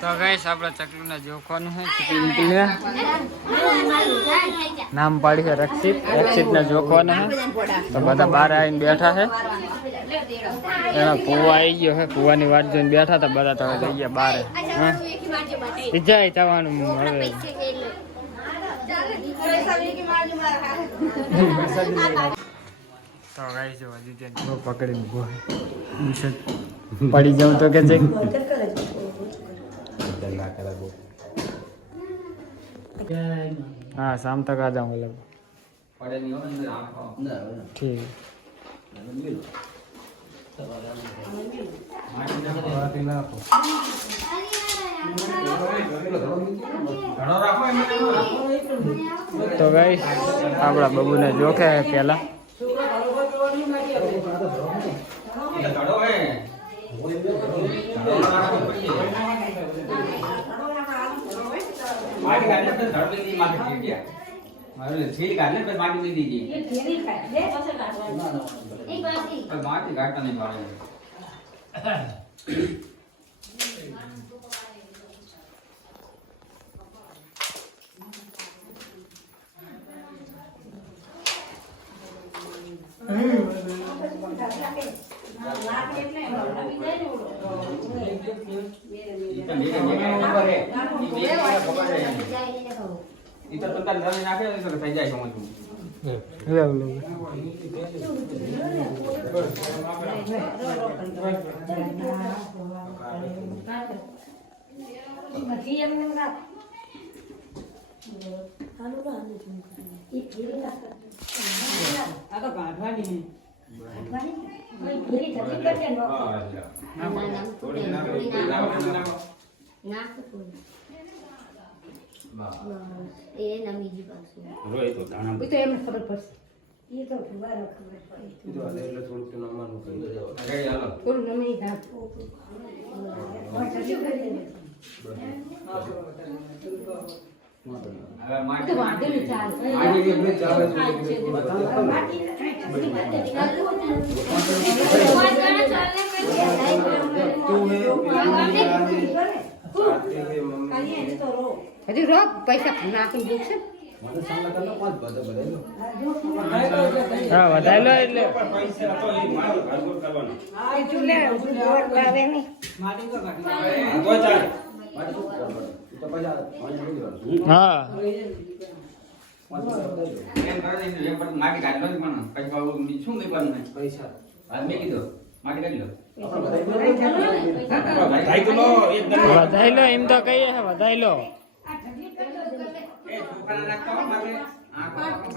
તો ગાઈસ આપણે ચકલીને જોખવાનું છે ચકલી નામ પાડી છે રક્ષિતને જોખવાના છે તો બધા બહાર આવીને બેઠા છે એમાં કુવા આવી ગયો છે કુવાની વાત જોઈને બેઠા હતા બધા તો જઈ ગયા બહાર ઈજાય થવાનું હવે તો ગાઈસ જો હજી પકડીને પડી જાઉં તો કે છે हाँ शाम तक आ जाऊंगा लगभग ठीक तो गाइस આપડા બબુને જોખે પેલા माटी काटले तर धडपे दी माटी गिर गया मारे छील काटले पर माटी में दीजिए ये छील काट ले कैसे काटना एक बार ही पर माटी काटना नहीं पा रहे इधर तो तन रन नाखे तो થઈ જાય સમજવું લે લે મથી એમ ને ના હાલો બાંધી ઈ ફેરી ના આ તો ગાંઠવાની ને ગાંઠવાની કોઈ ફેરી થતી કરજે નો ના થોડી ના એ નમીજી પાછું રોય તો દાણા એ તો એમને ખબર પડશે એ તો ફુવારો ખબર પડે એ તો એટલે થોડું તો નમવાનું કરી દેજો આગળ હાલો થોડું નમી નાખો હવે માટી તો વાંધે ન ચાલે માટી એટલે ચાલે માટી હજી રો પૈસા નાખી દેશે હા વધારેલો એટલે પૈસા તો એ મારો ભાગોળ કરવાનો હા એ ચૂલે જોર લાવે ને માટી તો કાઢી તો ચાલે માટી તો પૈસા હા એમ કરે ને એ પણ માટી કાઢલો જ પણ પૈસા શું કે પણ પૈસા આ મે કીધો માટી કાઢી લો વધાઈ લો એમ તો કહીએ છે વધાઈ લો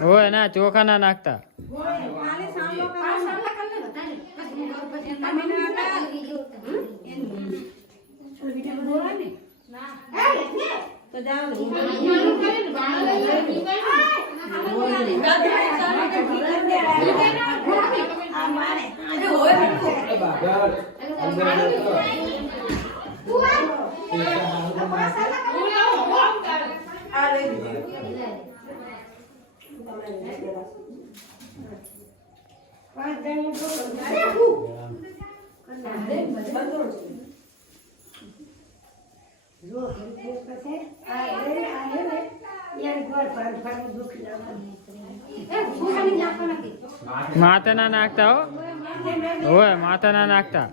હોય ના ચોખા ના નાખતા માથે ના નાખતા હોય માથે ના નાખતા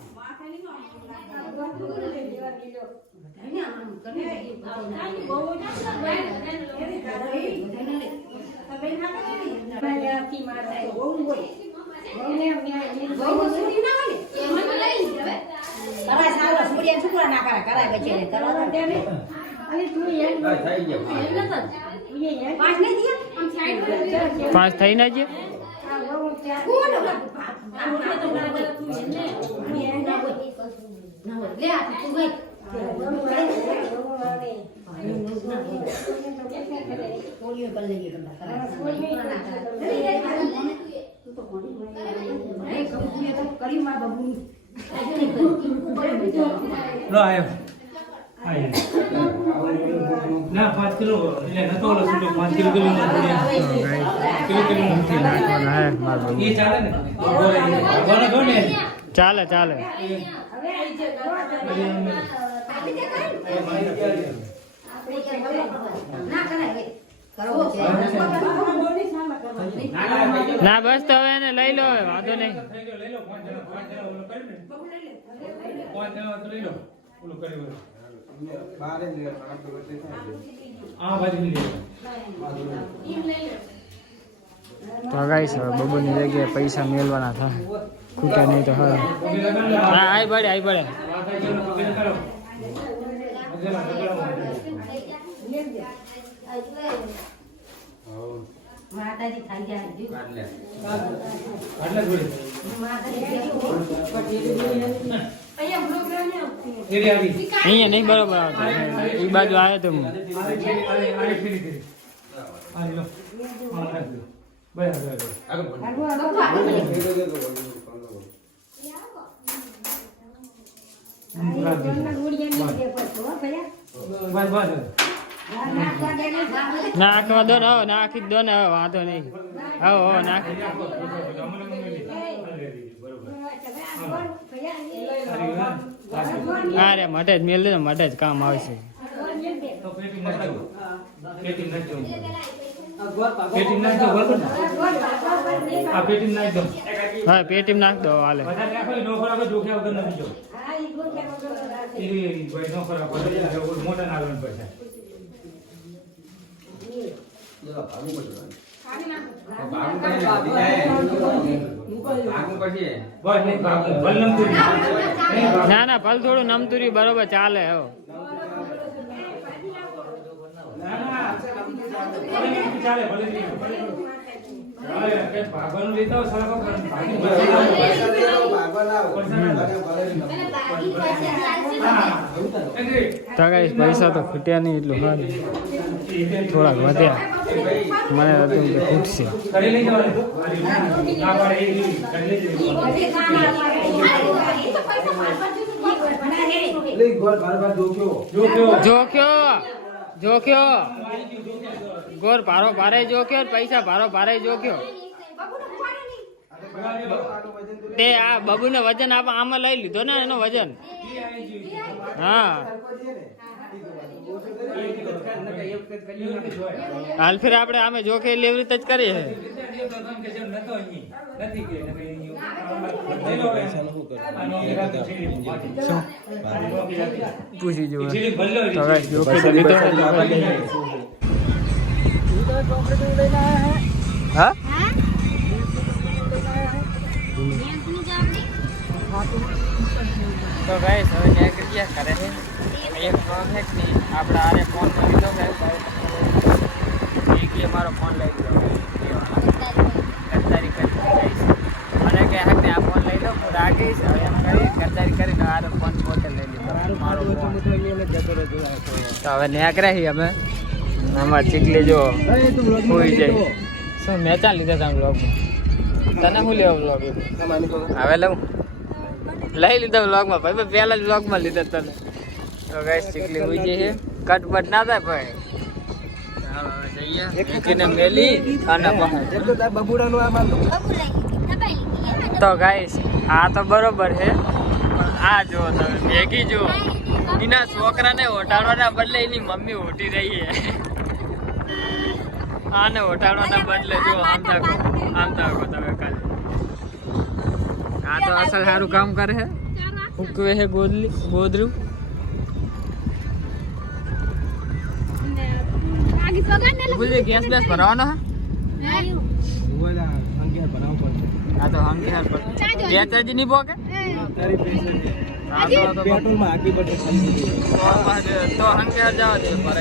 પાંચ થઈ ના જે ના 5 કિલો એટલે નતો ઓલો સુટો 5 કિલો કિલો એ ચાલે ને બોલે ચાલે ચાલે ચાલે ના બસ તો હવે એને લઈ લો હવે વાંધો નહીં. લઈ લો 5 જણા ઓલો કરી ને 5 જણા તો લઈ લો ઓલું કરી બોલો આ બાજુ લઈ લો. તો ગાઈસ હવે બબુની જગ્યાએ પૈસા મેળવાના થાય ખૂટે નહીં તો હવે હા આઈ પડે માતાજી થઈ જાય અહીંયા નહીં બરોબર આવતું એ બાજુ આવે તો હું નાખવા દો ને હવે નાખી દો ને હવે વાંધો નહીં હવે નાખી અરે મટે જ મેલ દે મટે જ કામ આવશે હા પેટીમ નાખ દો હાલે ના ના ફલ થોડું નમતુરી બરોબર ચાલે હવે તો ગાઈસ પૈસા તો ખૂટ્યા નહીં એટલું સારું થોડાક વધ્યા મને હતું કે ખૂટશે જોખ્યો ગોર ભારો ભારે જોખ્યો પૈસા ભારો ભારે જોખ્યો તે આ બબુ ને વજન આમાં લઈ લીધો ને એનો વજન હા હાલ ફેર આપણે આમે જોખે એવી રીતે જ કરીએ પૂછી જો હા તો ગાઈસ હવે ન્યાય ક્રિયા કરે છે એક પ્રોજેક્ટ ની આપણે આરે ફોન લીધો છે એક મારો ફોન લઈ લીધો ગદ્દારી કરી મને કે હક ને આ ફોન લઈ લો હું રાખીશ હવે એમ કરી ગદ્દારી કરીને આરો ફોન પોતે લઈ લીધો મારો ફોન તો હવે ન્યાય કર્યા અમે અમાર ચીકલી જો હોઈ જાય શું મેચા લીધા હતા બ્લોગ તને શું લેવો બ્લોગ હવે લઉં લઈ લીધો બ્લોગમાં ભાઈ પહેલા જ બ્લોગમાં લીધા તને તો ગાઈસ ચીકલી હોઈ જઈએ કટબટ ના થાય ભાઈ જઈએ મેલી અને તો ગાઈસ આ તો બરોબર છે આ જો તમે મેગી જો એના છોકરાને ઓટાડવાના બદલે એની મમ્મી ઓટી રહી છે આને ઓટાડવાના બદલે જો આમ તાકો તમે કાલે આ તો અસલ સારું કામ કરે છે ઉકવે છે ગોદરું બોલે ગેસ બેસ ભરાવાનો હે આ તો હમ કે પર બે ચાર્જ નહીં પોકે તો હમ કે જાવ દે પર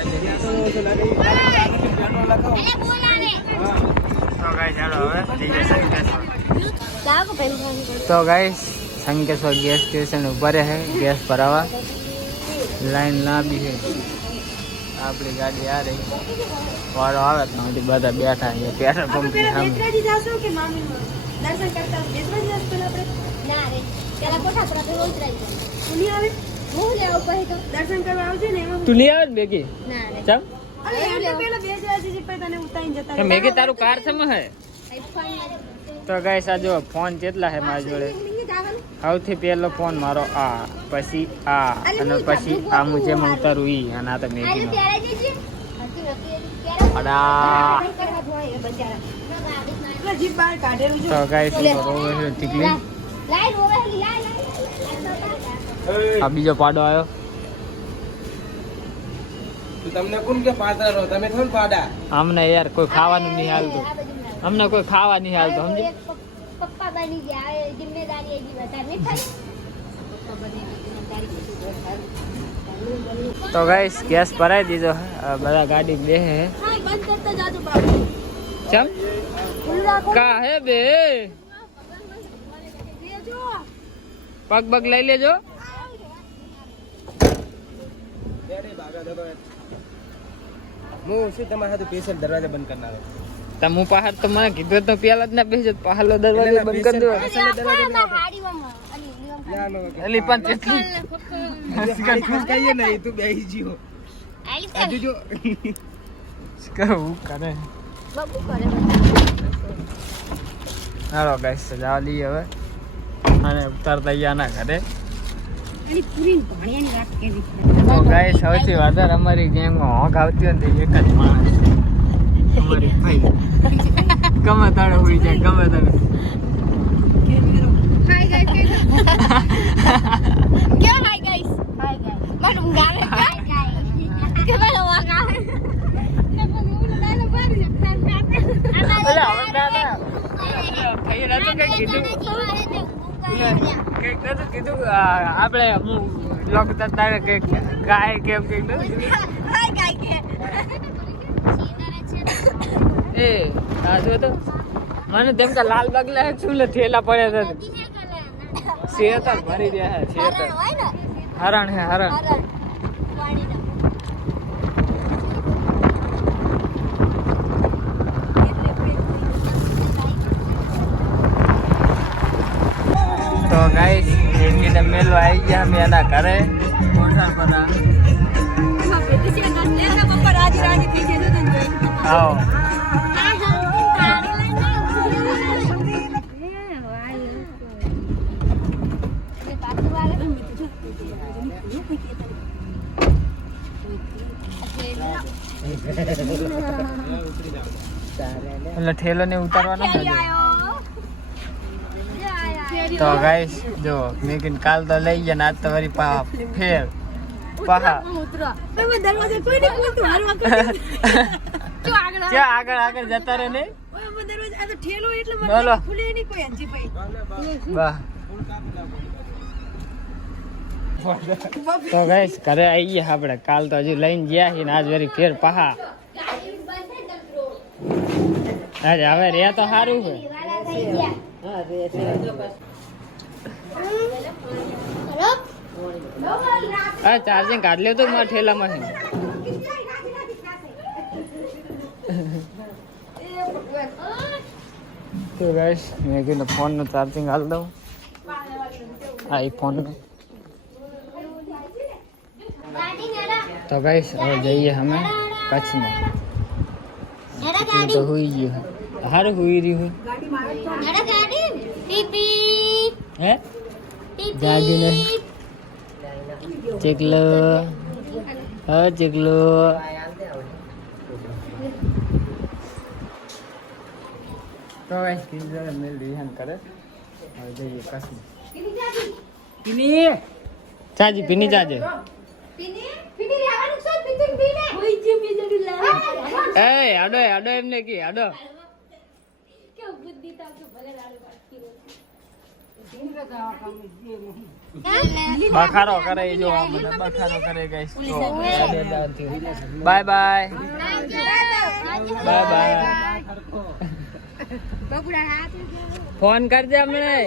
तो गाइस संकेश्वर गैस स्टेशन ऊपर है गैस भरावा लाइन लांबी है अपनी गाड़ी आ रही वारो आवे तो બધા બેઠા છે પેટ્રોલ પંપ ની સામે દર્શન કરતા બેસવા જશે પેલા આપણે ના રે પેલા કોઠા પર આપણે ઉતરાઈ તું નહીં આવે હું લે આવ પછી તો દર્શન કરવા આવજે ને એમાં તું નહીં આવે બેગી ના રે ચમ અરે એટલે પેલા બે જશે પછી તને ઉતારીને જતા તો મેગી તારું કાર છે હે તો ગાઈસ આ જો ફોન કેટલા છે મારી જોડે સૌથી પહેલો ફોન મારો આ, પછી આ, અને પછી આ હું જેમ ઉતારું ઈ, અને આ તો મેગીનો. અડા તો ગાઈસ ટીકલી આ બીજો પાડો આવ્યો. તમને કોણ કે પાડા રહો તમે થોડ પાડા અમને યાર કોઈ ખાવાનું નહીં હાલતું, અમને કોઈ ખાવા નહીં હાલતું સમજે. પપ્પા બની ગયા જિમ્મેદારી એટલી વધારે નહીં થાય. તો ગાઈસ ગેસ ભરાઈ દીધો હે. હવે બધા ગાડી બેહે હે. હા બંધ કરતા જાજો બાપુ. ચમ ખુલ્લું રાખો. કા હે બે લેજો. પગ પગ લઈ લેજો. હું શું તમારા સાથે પેશન્ટ દરવાજા બંધ કરનારો તમે પહાડ તો મને કીધું તો પેલા જ ના બેસજો, પહાડનો દરવાજો બંધ કરી દો. એલી પણ કેટલી કહીએ નહીં તું બેસી જીઓ આજુ જો કરવું કરે. હાલો ગાઈસ તો જવા દઈએ હવે, અને ઉતારતા ગયા ના ઘરે. તો ગાઈસ સૌથી વધારે અમારી ગેંગમાં હોંક આવતી હોય ને તો એક જ માણસ છે, અમારી ભાઈ. ગમે તાળે ઉડી જાય, ગમે તાળે. Hi guys. ક્યાં હાય ગાઈસ? Hi guys. મને ઊંઘ આવે હાય ગાઈસ. કે મને ઊંઘ આવે. ઓલા હવે દાદા ભાઈ નતું કઈ કીધું, કઈક નતું કીધું આપણે હું લોક તારે કઈક ગાય કેમ કઈક નતું હાય ગાય કે. એ આ જો તો મને તેમ કે લાલ બગલા શું લે ઠેલા પડ્યા છે, શેતર ભરી રહ્યા છે, શેતર હરણ હે હરણ. તો ગાઈસ એકને મેલો આવી ગયા અમે એના ઘરે કોઠા પર. આવો એટલે ઠેલો ને ઉતારવાનો ને. તો ગાઈસ જો મેં કીધું કાલ તો લઈ ગયા ને આજ તો વળી ફેર પહા દરવાજે કોઈ નહીં ખોલતું હારવા કરે. ક્યાં આગળ આગળ જતા રહે નહીં. દરવાજે આ તો ઠેલો એટલે બોલો. મને ખુલે નહીં કોઈ અંજી ભાઈ. વાહ. તો ગાઈસ ઘરે આવી ગયા આપણે, કાલ તો હજુ લઈને ગયા છીએ ને આજ વળી ફેર પહા. અરે હવે રે તો સારું છે. હા ચાર્જિંગ કાઢ લ્યો તો મારા ઠેલામાં છે. તો ગાઈસ મેં કીધું ફોનનું ચાર્જિંગ હાલ દઉં, આ ફોનનું. તો ગાઈસ હવે જઈએ અમે કચ્છમાં. તો હુઈ ગયું હારું હુઈ રહ્યું હે જાગી નહીં. ચેકલો હા ચેકલો. તો ગાઈસ કિંજર મેલ રિહાન કરે. હવે જઈએ કચ્છમાં. પીની ચાજી પીની ચાજે. એ આડો આડો એમને કી આડો. બખારો કરે જો બખારો કરે guys. Bye bye bye bye. Phone કરજે હમણે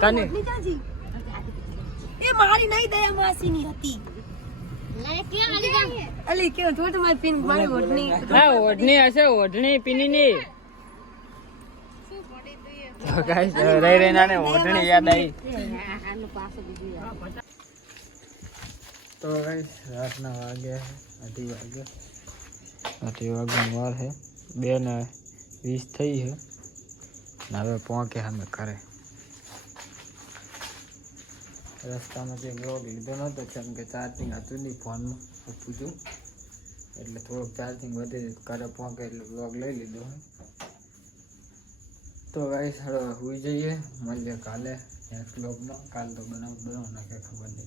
તને. એ મારી નહીં દયા માસીની હતી. અલી કેવું થોડું તમારી પિન મારી ઓઢણી. હા ઓઢણી હશે, ઓઢણી પીની ની. તો ગાઈસ રહી રહી નાને ઓઢણી યાદ આવી. તો ગાઈસ રાતના વાગ્યા 8 વાગ્યાની વાર છે, 2:20 થઈ છે ને હવે પહોંચે અમે ઘરે. રસ્તામાં જે બ્લોગ લીધો નહોતો કેમ કે ચાર્જિંગ હતું નહીં ફોનમાં આપું છું એટલે થોડુંક ચાર્જિંગ વધે કરે પહોંચે એટલે બ્લોગ લઈ લીધો. તો ગાઈસ હવે સુઈ જઈએ, મળીએ કાલે નેક્સ્ટ બ્લોગમાં. કાલ તો બનાવ નાખે ખબર નહીં.